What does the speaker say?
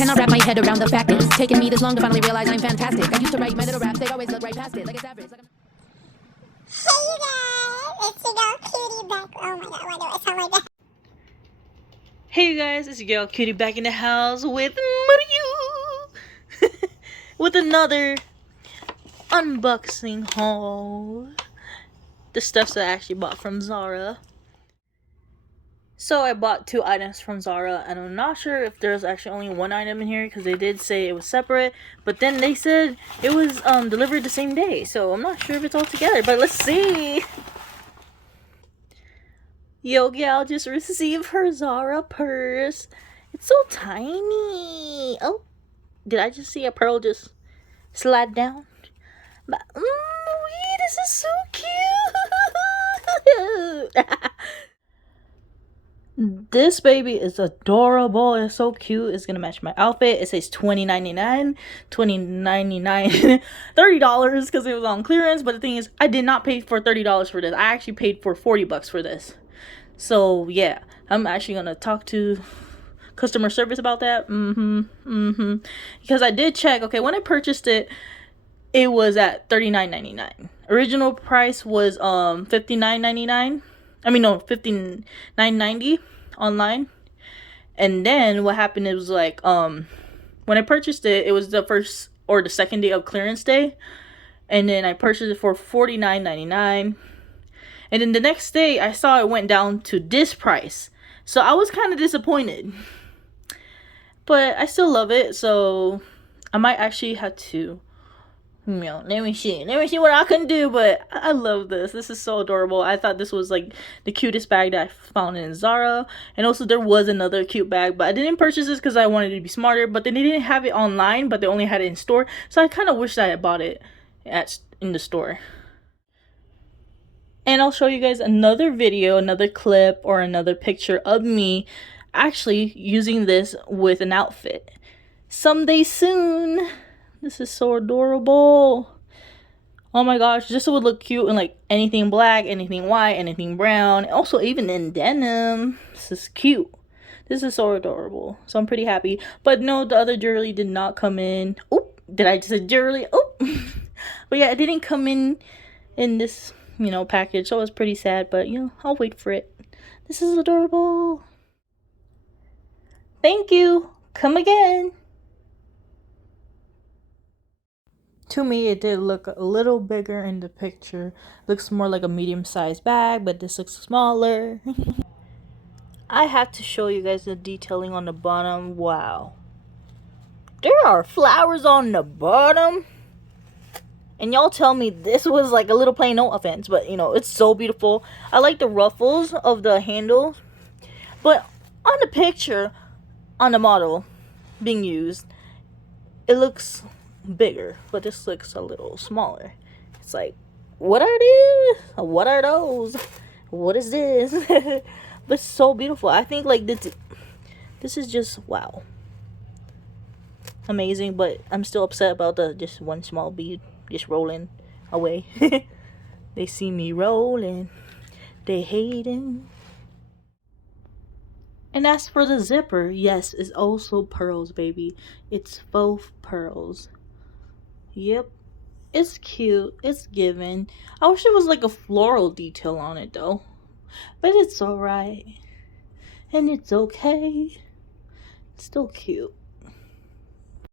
cannot wrap my head around the fact it's taken me this long to finally realize I'm fantastic. I used to write my little raps, they'd always look right past it, like it's average. Hey you guys, it's your girl Cutie back. Oh my god, why do I sound like that? Hey you guys, it's your girl Cutie back in the house with Mario with another unboxing haul. The stuff that I actually bought from ZARA. So I bought 2 items from ZARA, and I'm not sure if there's actually only 1 item in here because they did say it was separate, but then they said it was delivered the same day, so I'm not sure if it's all together, but let's see. Yo gal just received her ZARA purse. It's so tiny. Oh, did I just see a pearl just slide down? But this is so cute. This baby is adorable. It's so cute. It's gonna match my outfit. It says $20.99, $20.99, $30 because it was on clearance. But the thing is, I did not pay for $30 for this. I actually paid for $40 for this. So yeah, I'm actually gonna talk to customer service about that. Because I did check. Okay, when I purchased it, it was at $39.99. Original price was $59.99. I mean, no, $59.90 online. And then what happened, it was like, when I purchased it, it was the first or the second day of clearance day. And then I purchased it for $49.99. And then the next day, I saw it went down to this price. So I was kind of disappointed. But I still love it. So I might actually have to, let me see what I can do. But I love this. This is so adorable. I thought this was like the cutest bag that I found in ZARA. And also there was another cute bag, but I didn't purchase this because I wanted to be smarter. But then they didn't have it online, but they only had it in store. So I kind of wish I had bought it in the store. And I'll show you guys another video, another clip, or another picture of me actually using this with an outfit someday soon. This is so adorable. Oh my gosh, this would look cute in like anything black, anything white, anything brown. Also even in denim. This is cute. This is so adorable. So I'm pretty happy. But no, the other jewelry did not come in. Oop, did I just say jewelry? Oop. But yeah, it didn't come in this, package. So I was pretty sad, but I'll wait for it. This is adorable. Thank you. Come again. To me, it did look a little bigger in the picture. Looks more like a medium-sized bag, but this looks smaller. I have to show you guys the detailing on the bottom. Wow. There are flowers on the bottom. And y'all tell me this was like a little plain, no offense, but it's so beautiful. I like the ruffles of the handle. But on the picture, on the model being used, it looks bigger, but this looks a little smaller. It's like, what are these? What are those? What is this? But it's so beautiful. I think like this is just wow, amazing. But I'm still upset about the just one small bead just rolling away. They see me rolling, they hating. And as for the zipper, yes, it's also pearls, baby. It's both pearls. Yep, it's cute. It's given. I wish there was like a floral detail on it though, but it's alright, and it's okay. It's still cute.